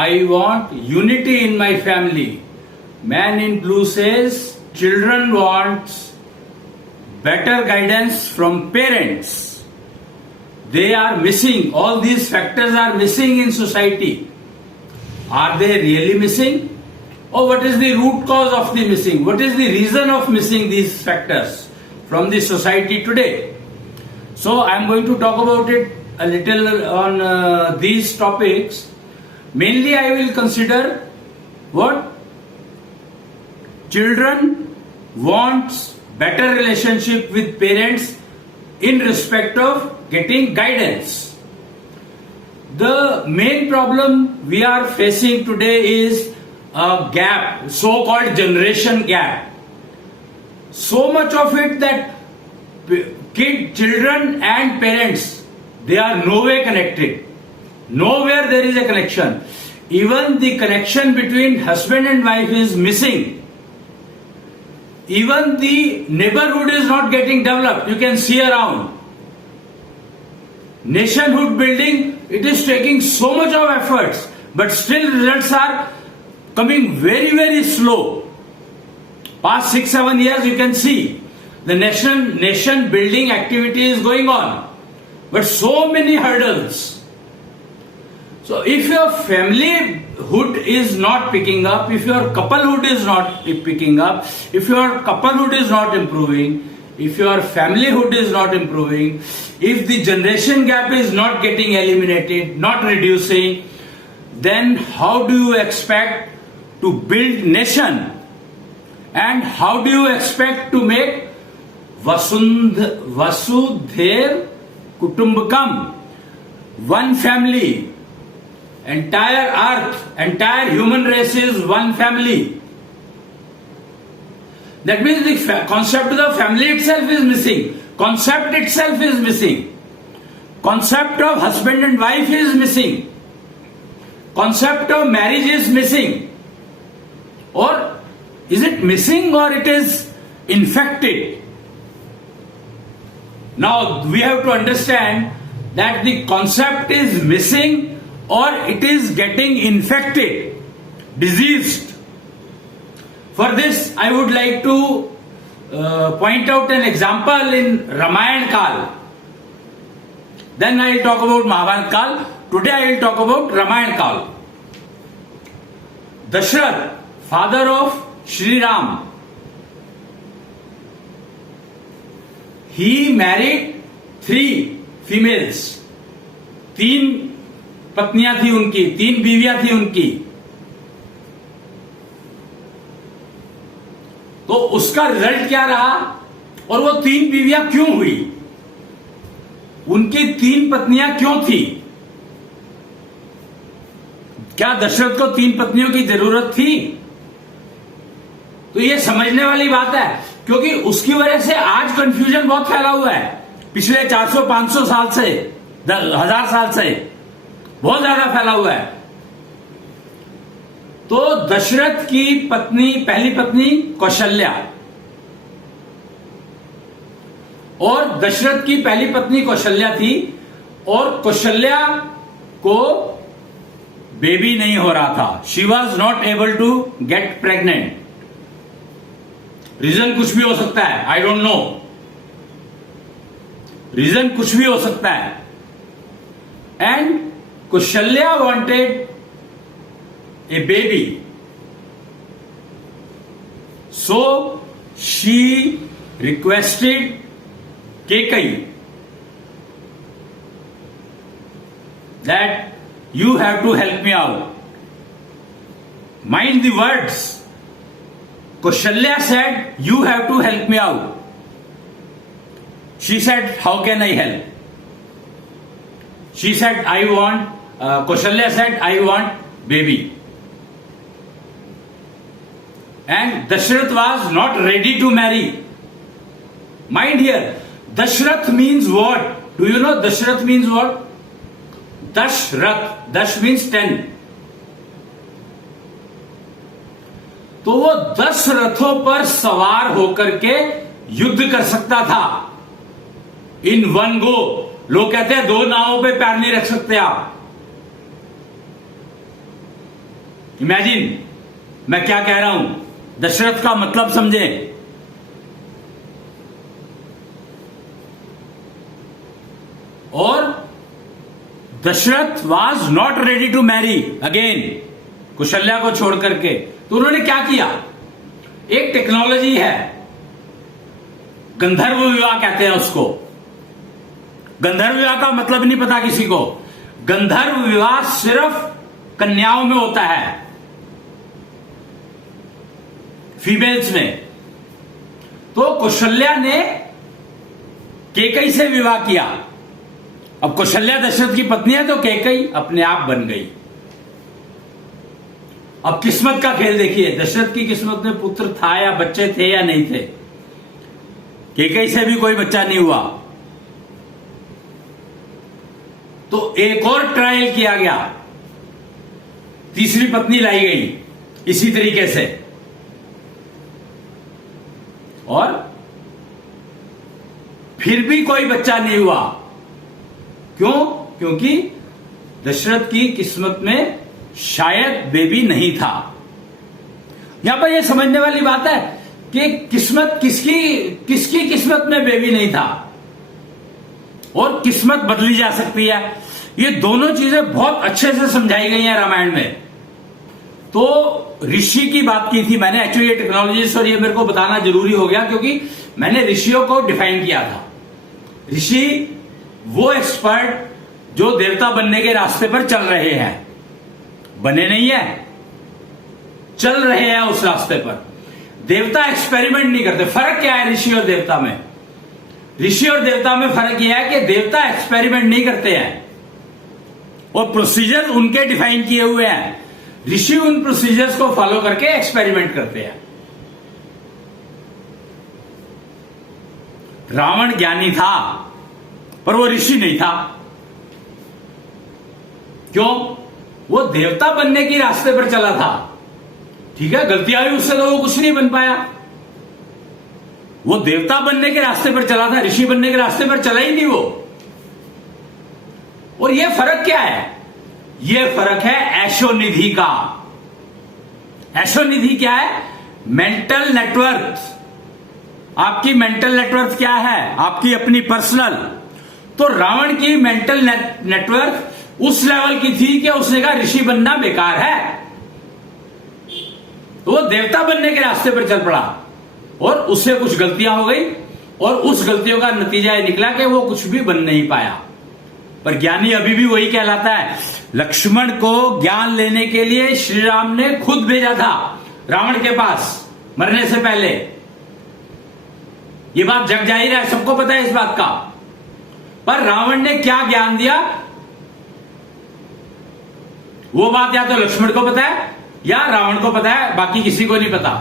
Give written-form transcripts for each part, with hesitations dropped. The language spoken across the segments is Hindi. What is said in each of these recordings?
I want unity in my family. Man in blue says, children wants better guidance from parents. They are missing. All these factors are missing in society. Are they really missing? Or what is the root cause of the missing? What is the reason of missing these factors from the society today? So I am going to talk about it a little on these topics. Mainly I will consider what? Children wants better relationship with parents in respect of getting guidance. The main problem we are facing today is a gap, so-called generation gap. So much of it that children and parents, they are nowhere connected. Nowhere there is a connection. Even the connection between husband and wife is missing. Even the neighborhood is not getting developed. You can see around. Nationhood building, it is taking so much of efforts, but still results are coming very, very slow. Past 6-7 years you can see the nation building activity is going on, but so many hurdles. So if your familyhood is not picking up, if your couplehood is not picking up, if your couplehood is not improving, if your familyhood is not improving, if the generation gap is not getting eliminated, not reducing, then how do you expect to build nation? And how do you expect to make Vasudhaiv Kutumbakam, one family, entire earth, entire human race is one family? That means the concept of the family itself is missing. Concept itself is missing. Concept of husband and wife is missing. Concept of marriage is missing. Or is it missing or it is infected? Now we have to understand that the concept is missing or it is getting infected, diseased. For this, I would like to point out an example in Ramayana Kal. Then I will talk about Mahabharata Kal. Today I will talk about Ramayana Kal. Dashrath, father of Shri Ram, he married 3 females. 3 पत्नियां थी उनकी, 3 बीवियां थी उनकी. तो उसका रिजल्ट क्या रहा और वो 3 बीवियां क्यों हुई? उनकी 3 पत्नियां क्यों थी? क्या दशरथ को 3 पत्नियों की जरूरत थी? तो ये समझने वाली बात है, क्योंकि उसकी वजह से आज कंफ्यूजन बहुत फैला हुआ है. पिछले 400-500 साल से, 1000 साल से बहुत ज्यादा फैला हुआ है. तो दशरथ की पत्नी, पहली पत्नी कौशल्या, और दशरथ की पहली पत्नी कौशल्या थी, और कौशल्या को बेबी नहीं हो रहा था. She was not able to get pregnant. Reason कुछ भी हो सकता है, आई डोंट नो. रीजन कुछ भी हो सकता है. And Kaushalya wanted a baby. So she requested Kekai that you have to help me out. Mind the words. Kaushalya said, you have to help me out. She said, how can I help? She said, I want, Kaushalya said, I want baby. And Dashrath was not ready to marry. Mind here, Dashrath means what? Do you know Dashrath means what? Dashrath. Dash means 10. तो वो 10 रथों पर सवार होकर के युद्ध कर सकता था. In one go. लोग कहते हैं 2 नावों पे पैर नहीं रख सकते आप. इमेजिन मैं क्या कह रहा हूं, दशरथ का मतलब समझें। और Dasharath was not ready to marry again, Kaushalya को छोड़ करके। तो उन्होंने क्या किया, एक टेक्नोलॉजी है, गंधर्व विवाह कहते हैं उसको। गंधर्व विवाह का मतलब नहीं पता किसी को। गंधर्व विवाह सिर्फ कन्याओं में होता है, फीमेल्स में। तो कौशल्या ने कैकेयी से विवाह किया। अब कौशल्या दशरथ की पत्नी है तो कैकेयी अपने आप बन गई। अब किस्मत का खेल देखिए, दशरथ की किस्मत में पुत्र था या बच्चे थे या नहीं थे। कैकेयी से भी कोई बच्चा नहीं हुआ। तो एक और ट्रायल किया गया, तीसरी पत्नी लाई गई इसी तरीके से, और फिर भी कोई बच्चा नहीं हुआ। क्यों? क्योंकि दशरथ की किस्मत में शायद बेबी नहीं था। यहां पर यह समझने वाली बात है कि किस्मत किसकी किस्मत में बेबी नहीं था, और किस्मत बदली जा सकती है। ये दोनों चीजें बहुत अच्छे से समझाई गई हैं रामायण में। तो ऋषि की बात की थी मैंने, एक्चुअली ये टेक्नोलॉजीज और ये मेरे को बताना जरूरी हो गया क्योंकि मैंने ऋषियों को डिफाइन किया था। ऋषि वो एक्सपर्ट जो देवता बनने के रास्ते पर चल रहे हैं, बने नहीं है, चल रहे हैं उस रास्ते पर। देवता एक्सपेरिमेंट नहीं करते। फर्क क्या है ऋषि और देवता में? ऋषि और देवता में फर्क यह है कि देवता एक्सपेरिमेंट नहीं करते हैं और प्रोसीजर उनके डिफाइन किए हुए हैं। ऋषि उन प्रोसीजर्स को फॉलो करके एक्सपेरिमेंट करते हैं। रावण ज्ञानी था पर वो ऋषि नहीं था। क्यों? वो देवता बनने के रास्ते पर चला था। ठीक है, गलतियां हुई उससे तो वो कुछ नहीं बन पाया। वो देवता बनने के रास्ते पर चला था, ऋषि बनने के रास्ते पर चला ही नहीं वो। और ये फर्क क्या है? ये फर्क है ऐशोनिधि का। ऐशोनिधि क्या है? Mental network. आपकी मेंटल नेटवर्क क्या है? आपकी अपनी पर्सनल। तो रावण की मेंटल नेटवर्क उस लेवल की थी कि उसने कहा ऋषि बनना बेकार है। तो वो देवता बनने के रास्ते पर चल पड़ा और उससे कुछ गलतियां हो गई और उस गलतियों का नतीजा यह निकला कि वो कुछ भी बन नहीं पाया। पर ज्ञानी अभी भी वही कहलाता है। लक्ष्मण को ज्ञान लेने के लिए श्री राम ने खुद भेजा था रावण के पास मरने से पहले। ये बात जग जाहिर है, सबको पता है इस बात का। पर रावण ने क्या ज्ञान दिया वो बात या तो लक्ष्मण को पता है या रावण को पता है, बाकी किसी को नहीं पता।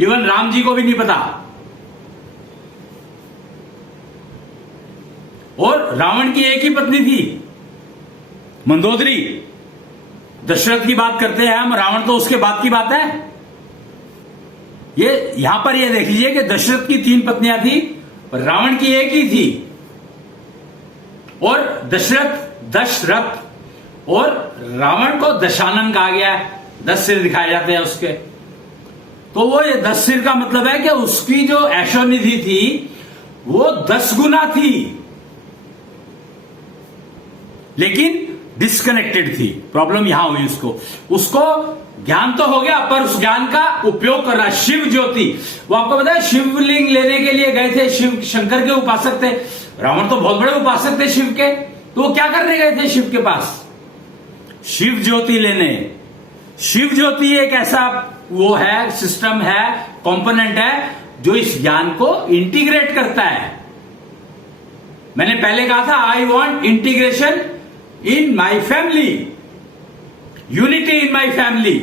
इवन राम जी को भी नहीं पता। और रावण की एक ही पत्नी थी, मंदोदरी। दशरथ की बात करते हैं हम, रावण तो उसके बाद की बात है। ये यहां पर ये देख लीजिए कि दशरथ की 3 पत्नियां थी पर रावण की एक ही थी। और दशरथ और रावण को दशानन कहा गया है। 10 सिर दिखाए जाते हैं उसके। तो वो ये 10 सिर का मतलब है कि उसकी जो ऐशोनिधि थी वो 10 गुना थी, लेकिन डिस्कनेक्टेड थी। प्रॉब्लम यहां हुई उसको ज्ञान तो हो गया पर उस ज्ञान का उपयोग कर रहा। शिव ज्योति, वो आपको पता है शिवलिंग लेने के लिए गए थे, शिव शंकर के उपासक थे। रावण तो बहुत बड़े उपासक थे शिव के, तो वो क्या करने गए थे शिव के पास? शिव ज्योति लेने। शिव ज्योति एक ऐसा वो है, सिस्टम है, कंपोनेंट है जो इस ज्ञान को इंटीग्रेट करता है। मैंने पहले कहा था I want integration in my family, unity in my family.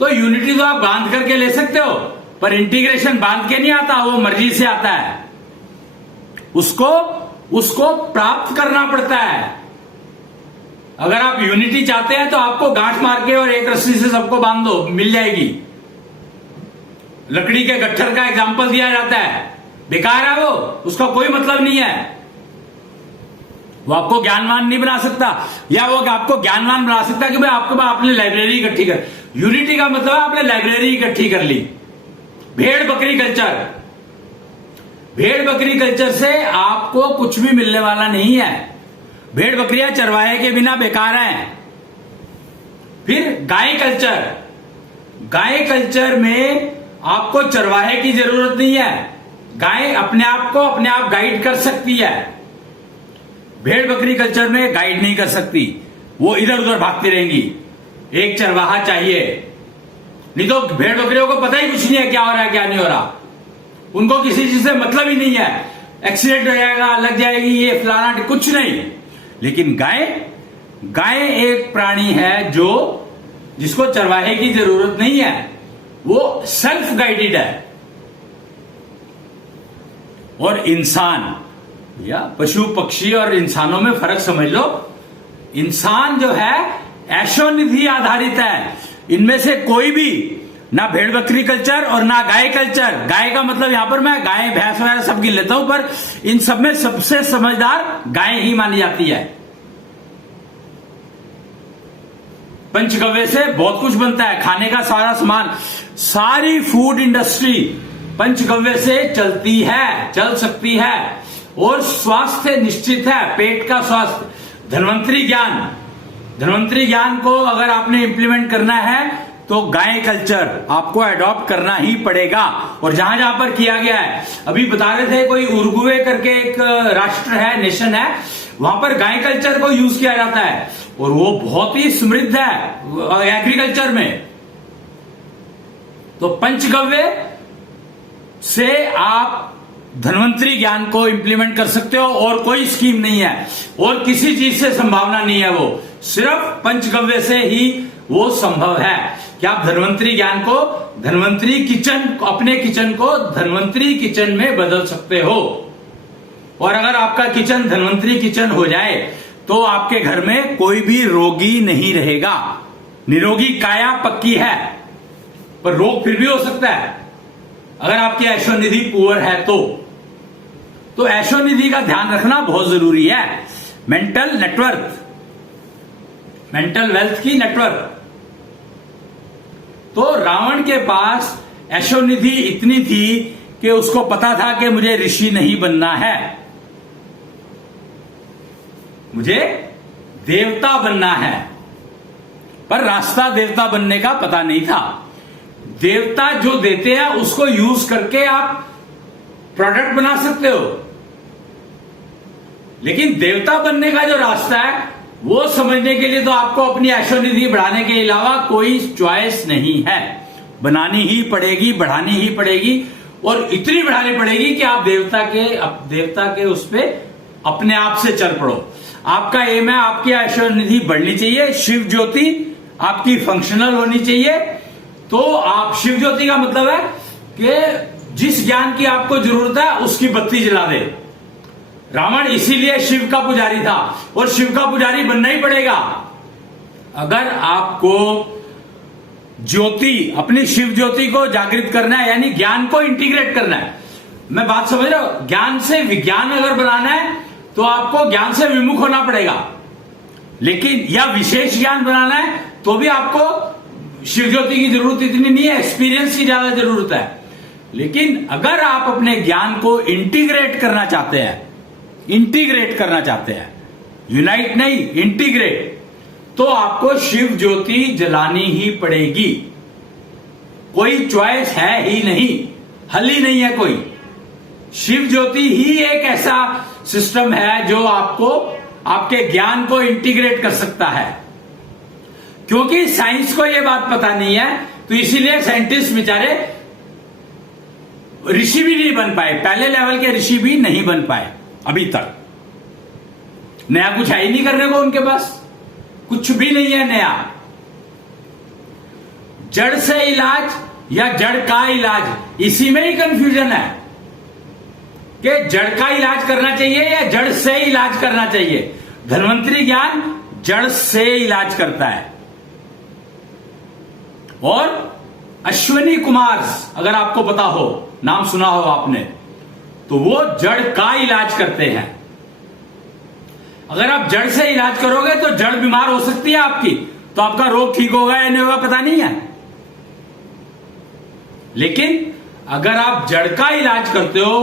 तो यूनिटी तो आप बांध करके ले सकते हो पर इंटीग्रेशन बांध के नहीं आता, वो मर्जी से आता है। उसको प्राप्त करना पड़ता है। अगर आप यूनिटी चाहते हैं तो आपको गांठ मार के और एक रस्सी से सबको बांध दो, मिल जाएगी। लकड़ी के गट्ठर का एग्जाम्पल दिया जाता है, बेकार है वो, उसका कोई मतलब नहीं है। वो आपको ज्ञानवान नहीं बना सकता, या वो आपको ज्ञानवान बना सकता कि भाई आपके पास आपने लाइब्रेरी इकट्ठी कर। यूनिटी का मतलब है आपने लाइब्रेरी इकट्ठी कर ली। भेड़ बकरी कल्चर, भेड़ बकरी कल्चर से आपको कुछ भी मिलने वाला नहीं है। भेड़ बकरियां चरवाहे के बिना बेकार हैं। फिर गाय कल्चर, गाय कल्चर में आपको चरवाहे की जरूरत नहीं है। गाय अपने आप को अपने आप गाइड कर सकती है। भेड़ बकरी कल्चर में गाइड नहीं कर सकती, वो इधर उधर भागती रहेंगी। एक चरवाहा चाहिए, नहीं तो भेड़ बकरियों को पता ही कुछ नहीं है क्या हो रहा है क्या नहीं हो रहा। उनको किसी चीज से मतलब ही नहीं है। एक्सीडेंट हो जाएगा, लग जाएगी, ये फलाना, कुछ नहीं। लेकिन गाय, गाय एक प्राणी है जो जिसको चरवाहे की जरूरत नहीं है, वो सेल्फ गाइडेड है। और इंसान या पशु पक्षी और इंसानों में फर्क समझ लो। इंसान जो है ऐशोनिधि आधारित है। इनमें से कोई भी ना भेड़ बकरी कल्चर और ना गाय कल्चर। गाय का मतलब यहां पर मैं गाय भैंस वगैरह सब गिन लेता हूं, पर इन सब में सबसे समझदार गाय ही मानी जाती है। पंचगव्य से बहुत कुछ बनता है, खाने का सारा सामान, सारी फूड इंडस्ट्री पंचगव्य से चलती है, चल सकती है। और स्वास्थ्य निश्चित है, पेट का स्वास्थ्य। धन्वंतरी ज्ञान, धन्वंतरी ज्ञान को अगर आपने इंप्लीमेंट करना है तो गाय कल्चर आपको अडॉप्ट करना ही पड़ेगा। और जहां जहां पर किया गया है, अभी बता रहे थे कोई उरुग्वे करके एक राष्ट्र है, नेशन है, वहां पर गाय कल्चर को यूज किया जाता है और वो बहुत ही समृद्ध है एग्रीकल्चर में। तो पंचगव्य से आप धन्वंतरी ज्ञान को इंप्लीमेंट कर सकते हो और कोई स्कीम नहीं है और किसी चीज से संभावना नहीं है। वो सिर्फ पंचगव्य से ही वो संभव है कि आप धन्वंतरी ज्ञान को, धन्वंतरी किचन, अपने किचन को धन्वंतरी किचन में बदल सकते हो। और अगर आपका किचन धन्वंतरी किचन हो जाए तो आपके घर में कोई भी रोगी नहीं रहेगा। निरोगी काया पक्की है, पर रोग फिर भी हो सकता है अगर आपकी ऐशोनिधि पुअर है तो ऐशोनिधि का ध्यान रखना बहुत जरूरी है। मेंटल नेटवर्क, मेंटल वेल्थ की नेटवर्क। तो रावण के पास ऐशोनिधि इतनी थी कि उसको पता था कि मुझे ऋषि नहीं बनना है, मुझे देवता बनना है। पर रास्ता देवता बनने का पता नहीं था। देवता जो देते हैं उसको यूज करके आप प्रोडक्ट बना सकते हो, लेकिन देवता बनने का जो रास्ता है वो समझने के लिए तो आपको अपनी ऐशोनिधि बढ़ाने के अलावा कोई चॉइस नहीं है। बनानी ही पड़ेगी, बढ़ानी ही पड़ेगी, और इतनी बढ़ानी पड़ेगी कि आप देवता के उस पे अपने आप से चल पड़ो। आपका एम है आपकी ऐशोनिधि बढ़नी चाहिए, शिव ज्योति आपकी फंक्शनल होनी चाहिए। तो आप शिव ज्योति का मतलब है कि जिस ज्ञान की आपको जरूरत है उसकी बत्ती जला दे। रावण इसीलिए शिव का पुजारी था और शिव का पुजारी बनना ही पड़ेगा। अगर आपको ज्योति, अपनी शिव ज्योति को जागृत करना है, यानी ज्ञान को इंटीग्रेट करना है। मैं बात समझ रहा हूं? ज्ञान से विज्ञान अगर बनाना है तो आपको ज्ञान से विमुख होना पड़ेगा, लेकिन या विशेष ज्ञान बनाना है तो भी आपको शिव ज्योति की जरूरत इतनी नहीं है, एक्सपीरियंस की ज्यादा जरूरत है। लेकिन अगर आप अपने ज्ञान को इंटीग्रेट करना चाहते हैं, यूनाइट नहीं, इंटीग्रेट, तो आपको शिव ज्योति जलानी ही पड़ेगी। कोई चॉइस है ही नहीं, हल ही नहीं है कोई। शिव ज्योति ही एक ऐसा सिस्टम है जो आपको, आपके ज्ञान को इंटीग्रेट कर सकता है। क्योंकि साइंस को यह बात पता नहीं है तो इसीलिए साइंटिस्ट बेचारे ऋषि भी नहीं बन पाए, पहले लेवल के ऋषि भी नहीं बन पाए अभी तक। नया कुछ है ही नहीं करने को उनके पास, कुछ भी नहीं है नया। जड़ से इलाज या जड़ का इलाज, इसी में ही कंफ्यूजन है कि जड़ का इलाज करना चाहिए या जड़ से इलाज करना चाहिए। धन्वंतरी ज्ञान जड़ से इलाज करता है। और अश्विनी कुमार, अगर आपको पता हो, नाम सुना हो आपने, तो वो जड़ का इलाज करते हैं। अगर आप जड़ से इलाज करोगे तो जड़ बीमार हो सकती है आपकी, तो आपका रोग ठीक होगा या नहीं होगा पता नहीं है। लेकिन अगर आप जड़ का इलाज करते हो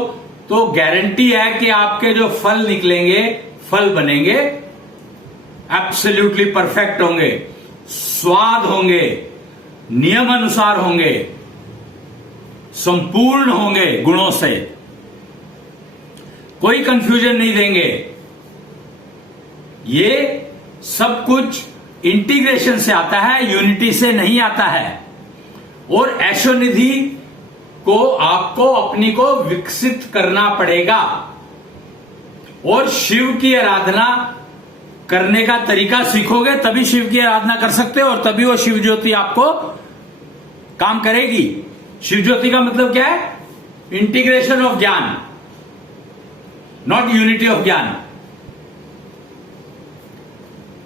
तो गारंटी है कि आपके जो फल निकलेंगे, फल बनेंगे, एब्सोल्युटली परफेक्ट होंगे, स्वाद होंगे, नियम अनुसार होंगे, संपूर्ण होंगे गुणों से, कोई कंफ्यूजन नहीं देंगे। ये सब कुछ इंटीग्रेशन से आता है, यूनिटी से नहीं आता है। और ऐशोनिधि को आपको अपनी को विकसित करना पड़ेगा और शिव की आराधना करने का तरीका सीखोगे तभी शिव की आराधना कर सकते हो और तभी वो शिव ज्योति आपको काम करेगी। शिव ज्योति का मतलब क्या है? इंटीग्रेशन ऑफ ज्ञान, नॉट यूनिटी ऑफ ज्ञान।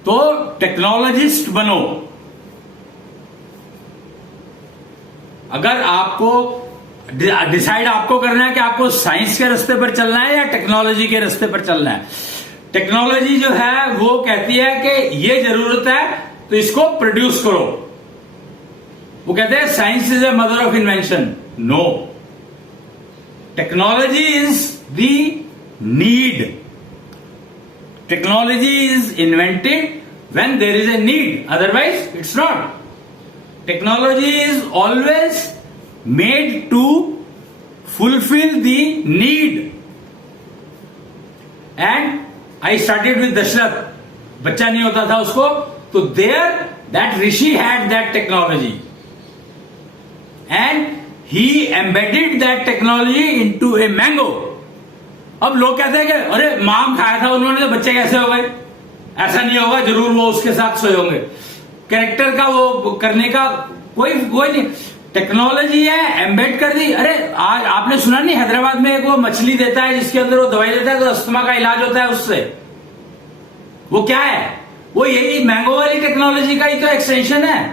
तो टेक्नोलॉजिस्ट बनो। अगर आपको डिसाइड आपको करना है कि आपको साइंस के रास्ते पर चलना है या टेक्नोलॉजी के रास्ते पर चलना है। टेक्नोलॉजी जो है वो कहती है कि ये जरूरत है तो इसको प्रोड्यूस करो। वो कहते हैं science is a mother of invention. No, technology is the need. Technology is invented when there is a need, otherwise it's not. Technology is always made to fulfill the need. And I started with Dashrath. बच्चा नहीं होता था उसको, तो there that rishi had that technology and he embedded that technology into a mango. अब लोग कहते हैं कि अरे माम खाया था उन्होंने तो बच्चे कैसे हो गए? ऐसा नहीं होगा, जरूर वो उसके साथ सोए होंगे। कैरेक्टर का वो करने का कोई नहीं। टेक्नोलॉजी है, एम्बेड कर दी। अरे आज आपने सुना नहीं, हैदराबाद में एक वो मछली देता है जिसके अंदर वो दवाई देता है तो अस्थमा का इलाज होता है उससे। वो क्या है? वो यही मैंगो वाली टेक्नोलॉजी का ही तो एक्सटेंशन है।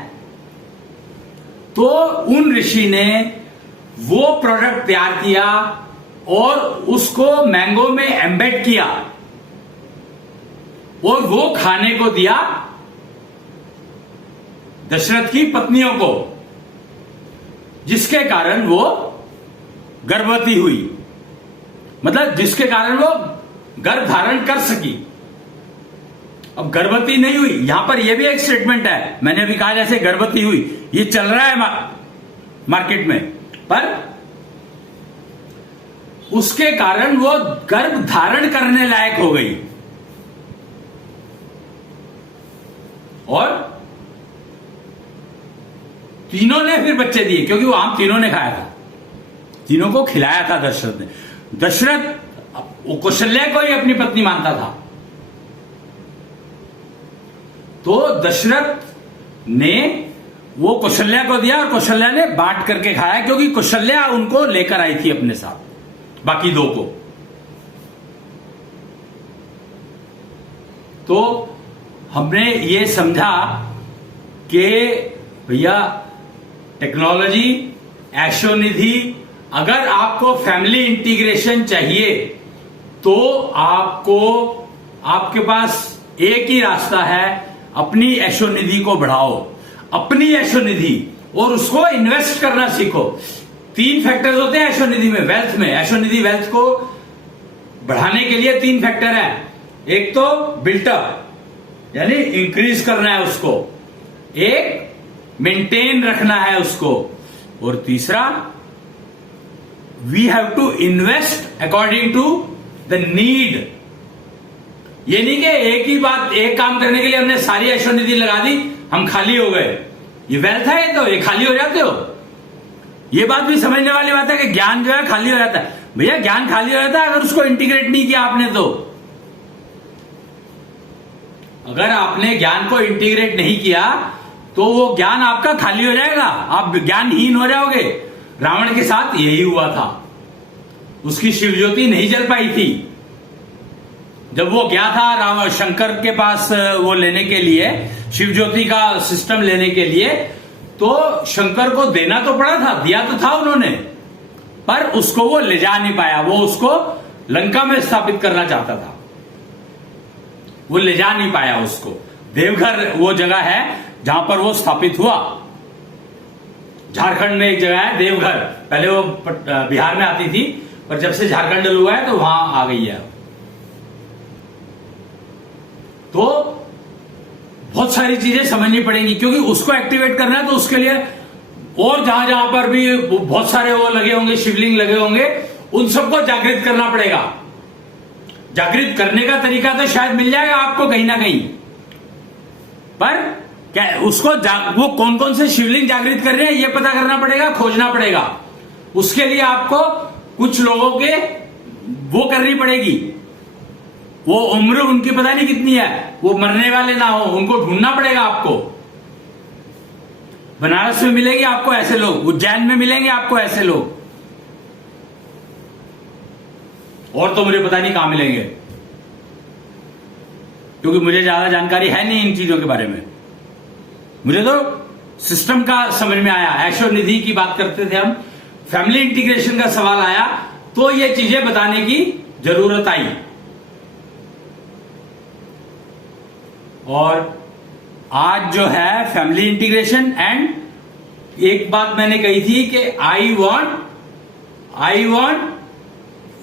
तो उन ऋषि ने वो प्रोडक्ट तैयार किया और उसको मैंगो में एम्बेड किया और वो खाने को दिया दशरथ की पत्नियों को, जिसके कारण वो गर्भवती हुई। मतलब जिसके कारण वो गर्भ धारण कर सकी। अब गर्भवती नहीं हुई, यहां पर यह भी एक स्टेटमेंट है, मैंने अभी कहा जैसे गर्भवती हुई, ये चल रहा है मार्केट में, पर उसके कारण वो गर्भ धारण करने लायक हो गई। और तीनों ने फिर बच्चे दिए, क्योंकि वो आम तीनों ने खाया था, तीनों को खिलाया था दशरथ ने। दशरथ वो कौशल्या को ही अपनी पत्नी मानता था, तो दशरथ ने वो कौशल्या को दिया और कौशल्या ने बांट करके खाया, क्योंकि कौशल्या उनको लेकर आई थी अपने साथ, बाकी दो को। तो हमने ये समझा कि भैया टेक्नोलॉजी, ऐशोनिधि, अगर आपको फैमिली इंटीग्रेशन चाहिए तो आपके पास एक ही रास्ता है, अपनी ऐशोनिधि को बढ़ाओ, अपनी ऐशोनिधि, और उसको इन्वेस्ट करना सीखो। 3 फैक्टर्स होते हैं ऐशोनिधि में, वेल्थ में। ऐशोनिधि वेल्थ को बढ़ाने के लिए 3 फैक्टर है। एक तो बिल्टअप यानी इंक्रीज करना है उसको, एक मेंटेन रखना है उसको, और तीसरा we have to invest according to the need. ये नहीं कि एक ही बात, एक काम करने के लिए हमने सारी ऐशोनिधि लगा दी, हम खाली हो गए। ये वेल्थ है, तो ये खाली हो जाते हो। ये बात भी समझने वाली बात है कि ज्ञान जो है खाली हो जाता है। भैया ज्ञान खाली हो जाता है अगर उसको इंटीग्रेट नहीं किया आपने तो। अगर आपने ज्ञान को इंटीग्रेट नहीं किया तो वो ज्ञान आपका खाली हो जाएगा, आप ज्ञानहीन हो जाओगे। रावण के साथ यही हुआ था, उसकी शिव ज्योति नहीं जल पाई थी। जब वो गया था रावण शंकर के पास वो लेने के लिए, शिव ज्योति का सिस्टम लेने के लिए, तो शंकर को देना तो पड़ा था, दिया तो था उन्होंने, पर उसको वो ले जा नहीं पाया। वो उसको लंका में स्थापित करना चाहता था। वो ले जा नहीं पाया उसको। देवघर वो जगह है जहां पर वो स्थापित हुआ। झारखंड में एक जगह है देवघर, पहले वो बिहार में आती थी, पर जब से झारखंड हुआ है तो वहां आ गई है। तो बहुत सारी चीजें समझनी पड़ेंगी, क्योंकि उसको एक्टिवेट करना है तो उसके लिए और जहां जहां पर भी बहुत सारे वो लगे होंगे, शिवलिंग लगे होंगे, उन सबको जागृत करना पड़ेगा। जागृत करने का तरीका तो शायद मिल जाएगा आपको कहीं ना कहीं, पर क्या उसको वो कौन कौन से शिवलिंग जागृत कर रहे हैं ये पता करना पड़ेगा, खोजना पड़ेगा। उसके लिए आपको कुछ लोगों के वो करनी पड़ेगी। वो उम्र उनकी पता नहीं कितनी है, वो मरने वाले ना हो, उनको ढूंढना पड़ेगा आपको। बनारस में मिलेंगे आपको ऐसे लोग, उज्जैन में मिलेंगे आपको ऐसे लोग, और तो मुझे पता नहीं कहां मिलेंगे, क्योंकि मुझे ज्यादा जानकारी है नहीं इन चीजों के बारे में। मुझे तो सिस्टम का समझ में आया। ऐशो निधि की बात करते थे हम, फैमिली इंटीग्रेशन का सवाल आया तो ये चीजें बताने की जरूरत आई। और आज जो है फैमिली इंटीग्रेशन, एंड एक बात मैंने कही थी कि I want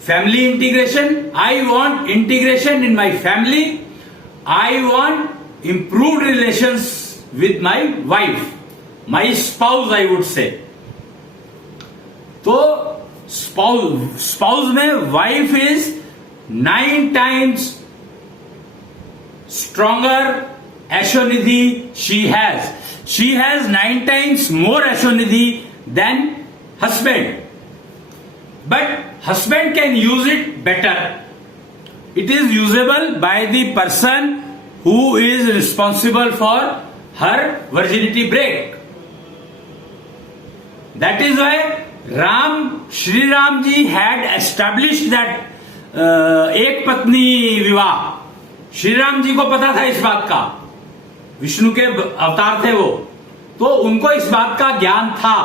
family integration, I want integration in my family, I want improved relations with my wife, my spouse I would say। तो स्पाउस में wife is 9 times stronger Ashonidhi she has 9 times more Ashonidhi than husband, but husband can use it better. It is usable by the person who is responsible for her virginity break. That is why Shri Ram ji had established that एक पत्नी विवाह। श्री राम जी को पता था इस बात का, विष्णु के अवतार थे वो, तो उनको इस बात का ज्ञान था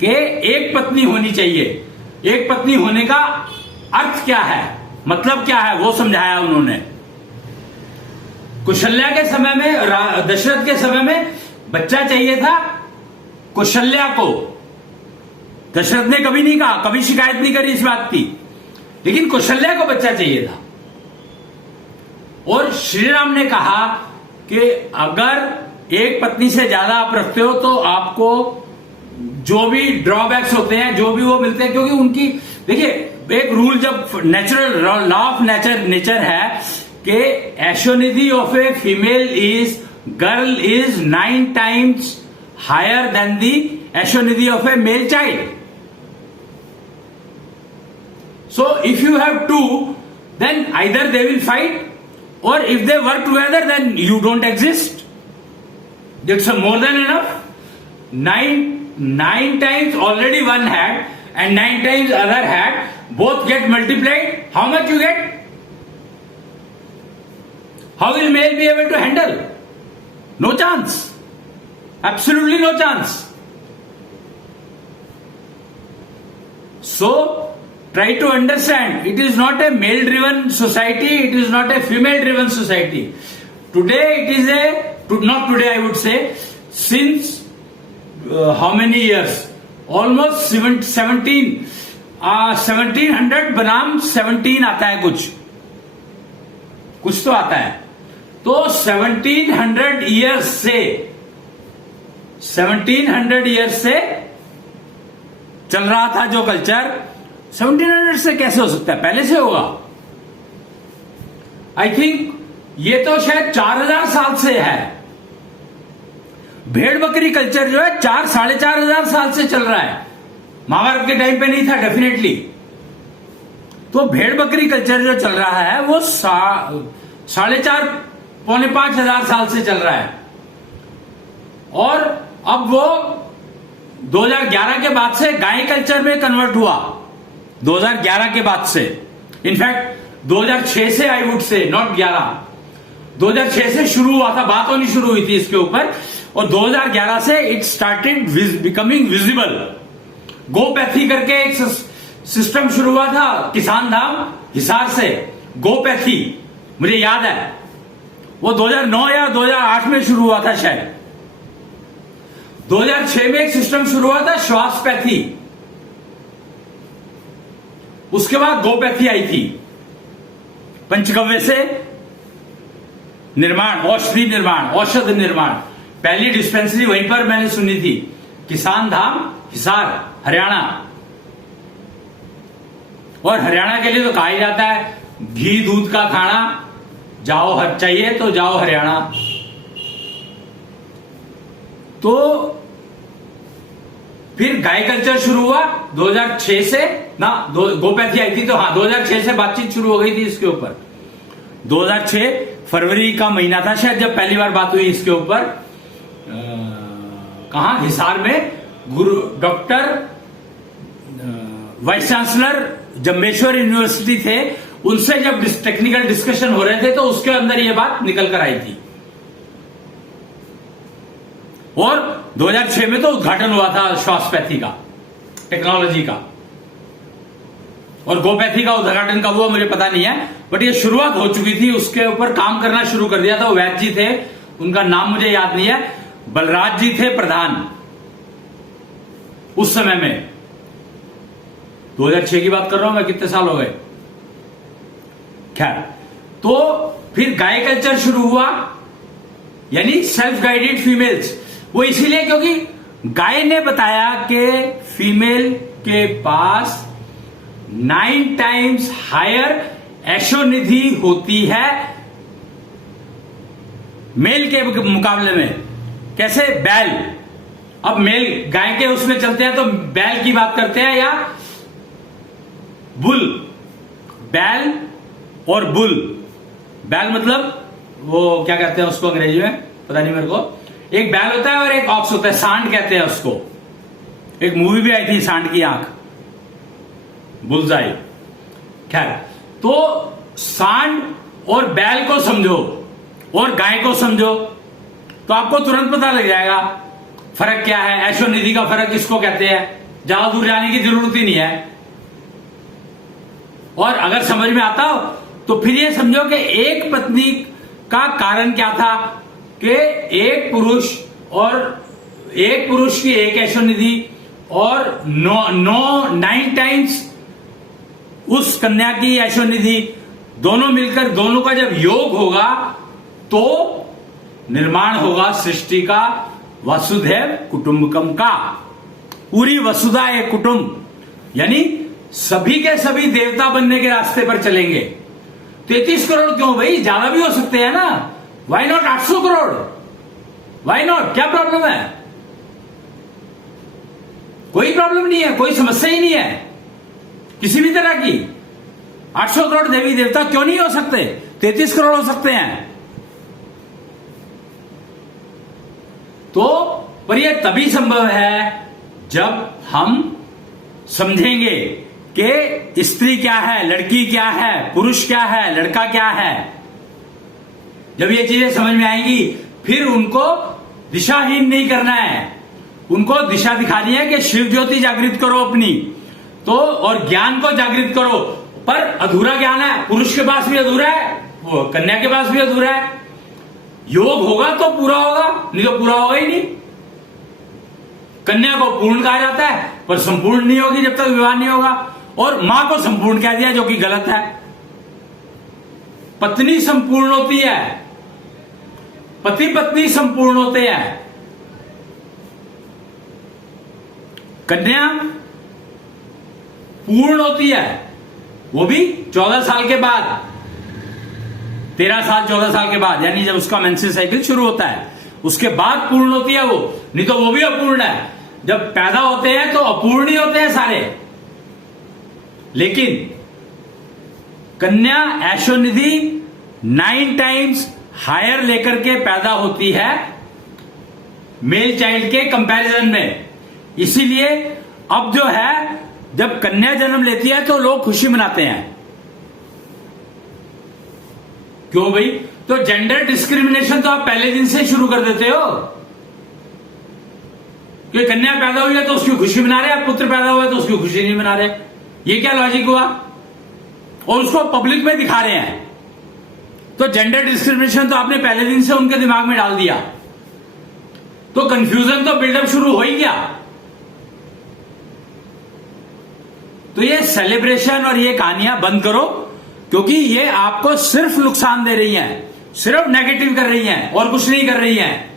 कि एक पत्नी होनी चाहिए। एक पत्नी होने का अर्थ क्या है, मतलब क्या है, वो समझाया उन्होंने। कौशल्या के समय में, दशरथ के समय में बच्चा चाहिए था कौशल्या को। दशरथ ने कभी नहीं कहा, कभी शिकायत नहीं करी इस बात की, लेकिन कौशल्या को बच्चा चाहिए था। और श्री राम ने कहा कि अगर एक पत्नी से ज्यादा आप रखते हो तो आपको जो भी ड्रॉबैक्स होते हैं, जो भी वो मिलते हैं, क्योंकि उनकी देखिए एक रूल, जब नेचुरल लॉ ऑफ नेचर है कि एशोनिधि of a female girl is 9 times higher than the एशोनिधि of a male child. So if you have two, then either they will fight, और if they work together then you don't exist. It's more than enough. 9 times already one had and 9 times other had, both get multiplied, how much you get? How will male be able to handle? No chance. Absolutely no chance. So, try to understand, it is not a male driven society, it is not a female driven society. Today it is not today I would say, since how many years? Almost 1700 बनाम 17 आता है, कुछ तो आता है। तो 1700 ईयर्स से चल रहा था जो कल्चर, 1700 से कैसे हो सकता है, पहले से होगा। आई थिंक ये तो शायद 4000 साल से है। भेड़ बकरी कल्चर जो है 4-4,500 साल से चल रहा है। महाभारत के टाइम पे नहीं था डेफिनेटली। तो भेड़ बकरी कल्चर जो चल रहा है वो 4,500-5,000 साल से चल रहा है। और अब वो 2011 के बाद से गाय कल्चर में कन्वर्ट हुआ। 2011 के बाद से, इनफैक्ट 2006 से, आई वुड से, नॉट 11, 2006 से शुरू हुआ था, बात होनी शुरू हुई थी इसके ऊपर, और 2011 से इट स्टार्टेड बिकमिंग विजिबल। गोपैथी करके एक सिस्टम शुरू हुआ था किसान धाम हिसार से, गोपैथी, मुझे याद है वो 2009 या 2008 में शुरू हुआ था शायद। 2006 में एक सिस्टम शुरू हुआ था श्वासपैथी, उसके बाद गोपैथी आई थी। पंचगव्य से निर्माण, औषधि निर्माण, औषध निर्माण, पहली डिस्पेंसरी वहीं पर मैंने सुनी थी, किसान धाम हिसार, हरियाणा। और हरियाणा के लिए तो कहा ही जाता है घी दूध का खाना, जाओ चाहिए तो जाओ हरियाणा। तो फिर गाय कल्चर शुरू हुआ 2006 से ना, गोपैथी आई थी तो हाँ 2006 से बातचीत शुरू हो गई थी इसके ऊपर। 2006 फरवरी का महीना था शायद जब पहली बार बात हुई इसके ऊपर। कहा, हिसार में गुरु doctor vice chancellor Jambheshwar university थे, उनसे जब टेक्निकल डिस्कशन हो रहे थे तो उसके अंदर ये बात निकल कर आई थी। और 2006 में तो उद्घाटन हुआ था श्वासपैथी का, टेक्नोलॉजी का। और गोपैथी का उद्घाटन कब हुआ मुझे पता नहीं है, बट ये शुरुआत हो चुकी थी, उसके ऊपर काम करना शुरू कर दिया था। वो वैद्य जी थे, उनका नाम मुझे याद नहीं है, बलराज जी थे प्रधान उस समय में। 2006 की बात कर रहा हूं मैं, कितने साल हो गए। खैर, तो फिर गाय कल्चर शुरू हुआ, यानी सेल्फ गाइडेड फीमेल्स। वो इसीलिए क्योंकि गाय ने बताया कि फीमेल के पास 9 टाइम्स हायर एशोनिधि होती है मेल के मुकाबले में। कैसे? बैल। अब मेल गाय के उसमें चलते हैं तो बैल की बात करते हैं या बुल। बैल और बुल, बैल मतलब वो क्या कहते हैं उसको अंग्रेजी में, पता नहीं मेरे को। एक बैल होता है और एक ऑक्स होता है, सांड कहते हैं उसको। एक मूवी भी आई थी सांड की आंख, बुलजाई। खैर, तो सांड और बैल को समझो और गाय को समझो तो आपको तुरंत पता लग जाएगा फर्क क्या है। एशोनिधि का फर्क किसको कहते हैं, ज्यादा दूर जाने की जरूरत ही नहीं है। और अगर समझ में आता हो तो फिर ये समझो कि एक पत्नी का कारण क्या था कि एक पुरुष की एक एशोनिधि और 9 टाइम्स उस कन्या की एशोनिधि, दोनों मिलकर दोनों का जब योग होगा तो निर्माण होगा सृष्टि का वसुधैव कुटुंबकम का। पूरी वसुधा एक कुटुंब, यानी सभी के सभी देवता बनने के रास्ते पर चलेंगे। 33 करोड़ क्यों भाई, ज्यादा भी हो सकते हैं ना। Why not 800 crore, why not, क्या प्रॉब्लम है? कोई प्रॉब्लम नहीं है, कोई समस्या ही नहीं है किसी भी तरह की। 800 करोड़ देवी देवता क्यों नहीं हो सकते, 33 करोड़ हो सकते हैं। तो पर यह तभी संभव है जब हम समझेंगे कि स्त्री क्या है, लड़की क्या है, पुरुष क्या है, लड़का क्या है। जब ये चीजें समझ में आएंगी फिर उनको दिशाहीन नहीं करना है, उनको दिशा दिखानी है कि शिव ज्योति जागृत करो अपनी, तो और ज्ञान को जागृत करो। पर अधूरा ज्ञान है, पुरुष के पास भी अधूरा है, वो कन्या के पास भी अधूरा है। योग होगा तो पूरा होगा, नहीं तो पूरा होगा ही नहीं। कन्या को पूर्ण कहा जाता है पर संपूर्ण नहीं होगी जब तक विवाह नहीं होगा, और मां को संपूर्ण कह दिया जो कि गलत है। पत्नी संपूर्ण होती है, पति पत्नी संपूर्ण होते हैं, कन्या पूर्ण होती है, वो भी 14 साल के बाद, 13 साल 14 साल के बाद, यानी जब उसका मेंस्ट्रुअल साइकिल शुरू होता है उसके बाद पूर्ण होती है वो, नहीं तो वो भी अपूर्ण है। जब पैदा होते हैं तो अपूर्ण ही होते हैं सारे। लेकिन कन्या एशोनिधि 9 टाइम्स हायर लेकर के पैदा होती है मेल चाइल्ड के कंपैरिजन में। इसीलिए अब जो है जब कन्या जन्म लेती है तो लोग खुशी मनाते हैं। क्यों भाई? तो जेंडर डिस्क्रिमिनेशन तो आप पहले दिन से शुरू कर देते हो कि कन्या पैदा हुई है तो उसकी खुशी मना रहे, आप पुत्र पैदा हुआ है तो उसकी खुशी नहीं मना रहे। ये क्या लॉजिक हुआ? और उसको पब्लिक में दिखा रहे हैं। तो जेंडर डिस्क्रिमिनेशन तो आपने पहले दिन से उनके दिमाग में डाल दिया, तो कंफ्यूजन तो बिल्डअप शुरू हो ही गया। तो ये सेलिब्रेशन और ये कहानियां बंद करो, क्योंकि ये आपको सिर्फ नुकसान दे रही हैं, सिर्फ नेगेटिव कर रही हैं और कुछ नहीं कर रही हैं।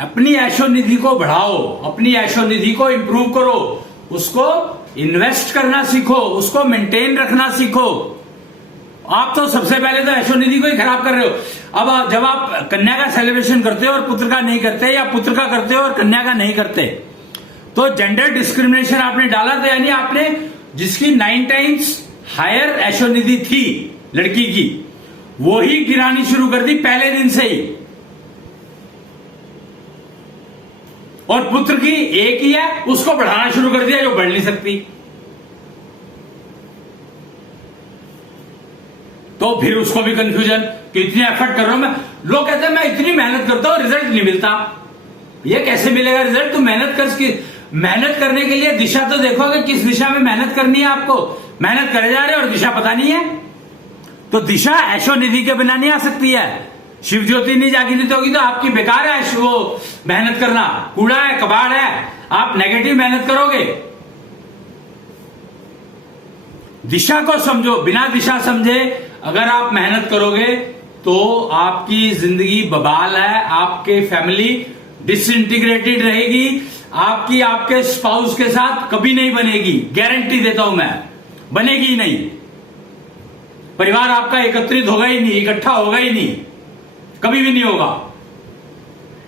अपनी ऐशो निधि को बढ़ाओ, अपनी ऐशो निधि को इंप्रूव करो, उसको इन्वेस्ट करना सीखो, उसको मेंटेन रखना सीखो। आप तो सबसे पहले तो ऐशो निधि को ही खराब कर रहे हो। अब जब आप कन्या का सेलिब्रेशन करते हो और पुत्र का नहीं करते, या पुत्र का करते हो और कन्या का नहीं करते, तो जेंडर डिस्क्रिमिनेशन आपने डाला था। यानी आपने जिसकी 9 टाइम्स हायर ऐशो निधि थी लड़की की, वो ही गिरानी शुरू कर दी पहले दिन से ही। और पुत्र की एक ही है, उसको बढ़ाना शुरू कर दिया जो बढ़ नहीं सकती। तो फिर उसको भी कंफ्यूजन कि इतनी एफर्ट कर रहा हूं मैं। लोग कहते हैं मैं इतनी मेहनत करता हूं, रिजल्ट नहीं मिलता। ये कैसे मिलेगा रिजल्ट? तुम मेहनत कर, मेहनत करने के लिए दिशा तो देखो कि किस दिशा में मेहनत करनी है आपको। मेहनत करे जा रहे हो और दिशा पता नहीं है, तो दिशा ऐशो निधि के बिना नहीं आ सकती है। शिव ज्योति नहीं जागृत होगी तो आपकी बेकार है वो मेहनत करना, कूड़ा है, कबाड़ है। आप नेगेटिव मेहनत करोगे। दिशा को समझो, बिना दिशा समझे अगर आप मेहनत करोगे तो आपकी जिंदगी बवाल है। आपके फैमिली डिसइंटीग्रेटेड रहेगी, आपकी आपके स्पाउस के साथ कभी नहीं बनेगी, गारंटी देता हूं मैं, बनेगी ही नहीं। परिवार आपका एकत्रित होगा ही नहीं, इकट्ठा होगा ही नहीं, कभी भी नहीं होगा।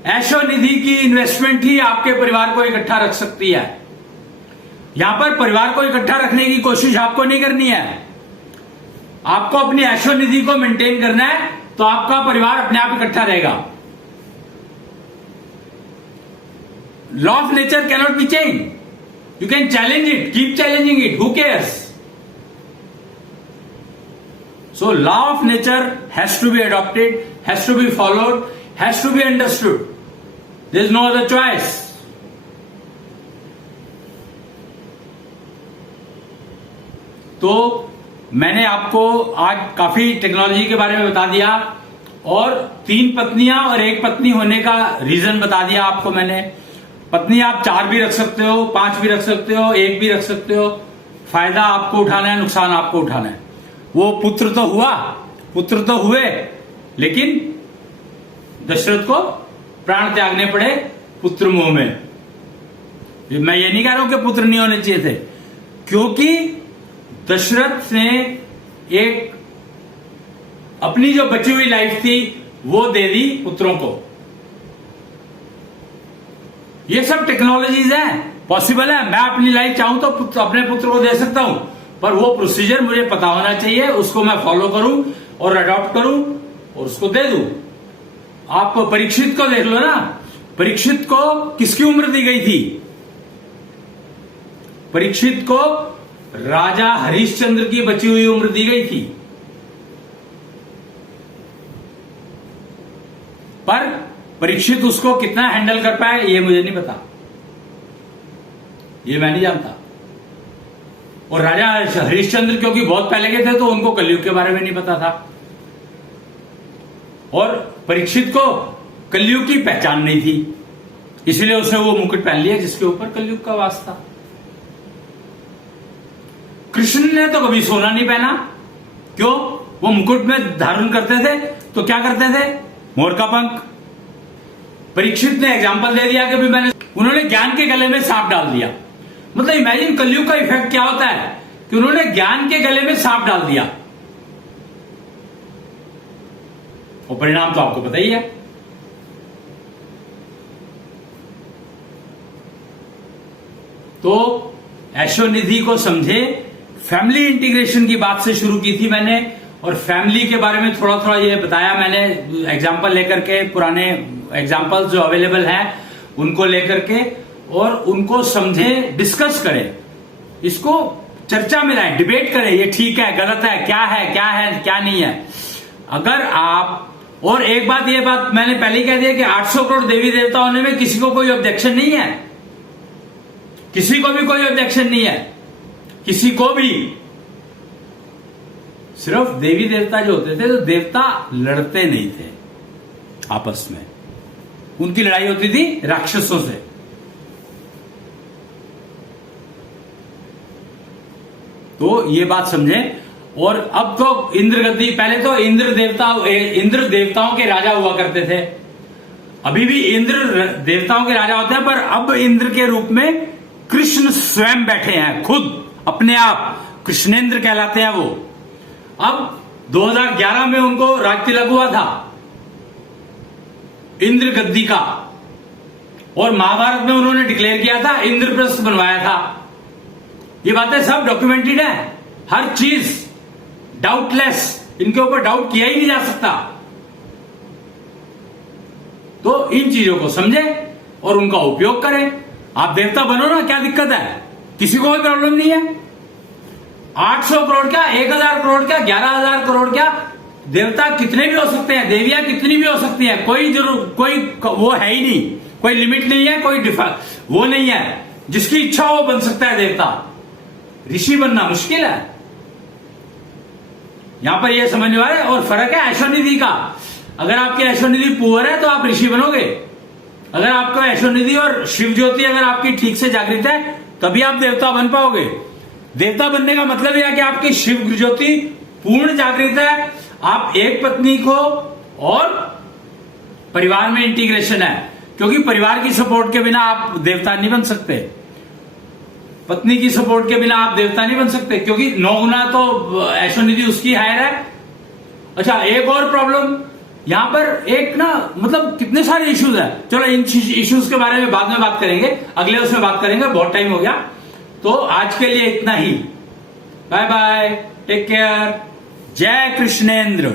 ऐशो निधि की इन्वेस्टमेंट ही आपके परिवार को इकट्ठा रख सकती है। यहां पर परिवार को इकट्ठा रखने की कोशिश आपको नहीं करनी है, आपको अपनी ऐशो निधि को मेंटेन करना है, तो आपका परिवार अपने आप इकट्ठा रहेगा। Law of nature cannot be change, you can challenge it, keep challenging it, who cares. So law of nature has to be adopted, has to be followed, has to be understood. There is no other choice. तो मैंने आपको आज काफी टेक्नोलॉजी के बारे में बता दिया, और 3 पत्नियां और 1 पत्नी होने का रीजन बता दिया आपको मैंने। पत्नी आप 4 भी रख सकते हो, 5 भी रख सकते हो, 1 भी रख सकते हो। फायदा आपको उठाना है, नुकसान आपको उठाना है। वो पुत्र तो हुआ, पुत्र तो हुए, लेकिन दशरथ को प्राण त्यागने पड़े पुत्र मोह में। मैं ये नहीं कह रहा हूं कि पुत्र नहीं होने चाहिए थे, क्योंकि दशरथ ने एक अपनी जो बची हुई लाइफ थी वो दे दी पुत्रों को। ये सब टेक्नोलॉजीज हैं, पॉसिबल है। मैं अपनी लाइफ चाहूं तो अपने पुत्र को दे सकता हूं, पर वो प्रोसीजर मुझे पता होना चाहिए, उसको मैं फॉलो करूं और अडॉप्ट करूं और उसको दे दूं। आप परीक्षित को देख लो ना, परीक्षित को किसकी उम्र दी गई थी? परीक्षित को राजा हरिश्चंद्र की बची हुई उम्र दी गई थी, पर परीक्षित उसको कितना हैंडल कर पाए ये मुझे नहीं पता, ये मैं नहीं जानता। और राजा हरिश्चंद्र क्योंकि बहुत पहले के थे तो उनको कलयुग के बारे में नहीं पता था, और परीक्षित को कलयुग की पहचान नहीं थी, इसलिए उसने वो मुकुट पहन लिया जिसके ऊपर कलयुग का वास था। कृष्ण ने तो कभी सोना नहीं पहना, क्यों? वो मुकुट में धारण करते थे तो क्या करते थे? मोर का पंख। परीक्षित ने एग्जाम्पल दे दिया कि भी मैंने, उन्होंने ज्ञान के गले में सांप डाल दिया। मतलब इमेजिन कलयुग का इफेक्ट क्या होता है कि उन्होंने ज्ञान के गले में सांप डाल दिया, और परिणाम तो आपको पता ही है। तो ऐशो निधि को समझे। फैमिली इंटीग्रेशन की बात से शुरू की थी मैंने, और फैमिली के बारे में थोड़ा थोड़ा ये बताया मैंने, एग्जाम्पल लेकर के, पुराने एग्जाम्पल्स जो अवेलेबल हैं उनको लेकर के, और उनको समझे, डिस्कस करें, इसको चर्चा में लाएं, डिबेट करें, ये ठीक है, गलत है, क्या नहीं है। अगर आप, और एक बात, ये बात मैंने पहले ही कह दिया कि 800 करोड़ देवी देवता होने में किसी को कोई ऑब्जेक्शन नहीं है, किसी को भी कोई ऑब्जेक्शन नहीं है, किसी को भी। सिर्फ देवी देवता जो होते थे, तो देवता लड़ते नहीं थे आपस में, उनकी लड़ाई होती थी राक्षसों से। तो ये बात समझें। और अब तो इंद्र गद्दी, पहले तो इंद्र देवताओं के राजा हुआ करते थे, अभी भी इंद्र देवताओं के राजा होते हैं, पर अब इंद्र के रूप में कृष्ण स्वयं बैठे हैं, खुद अपने आप कृष्णेंद्र कहलाते हैं वो। अब 2011 में उनको राज तिलक हुआ था इंद्र गद्दी का, और महाभारत में उन्होंने डिक्लेयर किया था, इंद्रप्रस्थ बनवाया था। ये बातें सब डॉक्यूमेंटेड है, हर चीज डाउटलेस, इनके ऊपर डाउट किया ही नहीं जा सकता। तो इन चीजों को समझें और उनका उपयोग करें। आप देवता बनो ना, क्या दिक्कत है, किसी को कोई प्रॉब्लम नहीं है। 800 करोड़ क्या, 1000 करोड़ क्या, 11000 करोड़ क्या, देवता कितने भी हो सकते हैं, देवियां कितनी भी हो सकती हैं, कोई वो है ही नहीं, कोई लिमिट नहीं है, कोई वो नहीं है। जिसकी इच्छा हो बन सकता है देवता। ऋषि बनना मुश्किल है। यहां पर यह समझने वाले, और फर्क है ऐश्वर्निधि का। अगर आपकी ऐश्वर्निधि पुअर है तो आप ऋषि बनोगे। अगर आपका ऐश्वर्निधि और शिव ज्योति अगर आपकी ठीक से जागृत है, तभी आप देवता बन पाओगे। देवता बनने का मतलब यह है कि आपकी शिव ज्योति पूर्ण जागृत है, आप एक पत्नी को और परिवार में इंटीग्रेशन है, क्योंकि परिवार की सपोर्ट के बिना आप देवता नहीं बन सकते, पत्नी की सपोर्ट के बिना आप देवता नहीं बन सकते, क्योंकि 9 गुना तो ऐश्वर्निधि उसकी हायर है। अच्छा, एक और प्रॉब्लम यहां पर, एक ना मतलब कितने सारे इश्यूज है। चलो इन इश्यूज के बारे में बाद में बात करेंगे, अगले उसमें बात करेंगे, बहुत टाइम हो गया। तो आज के लिए इतना ही, बाय बाय, टेक केयर, जय कृष्णेंद्र।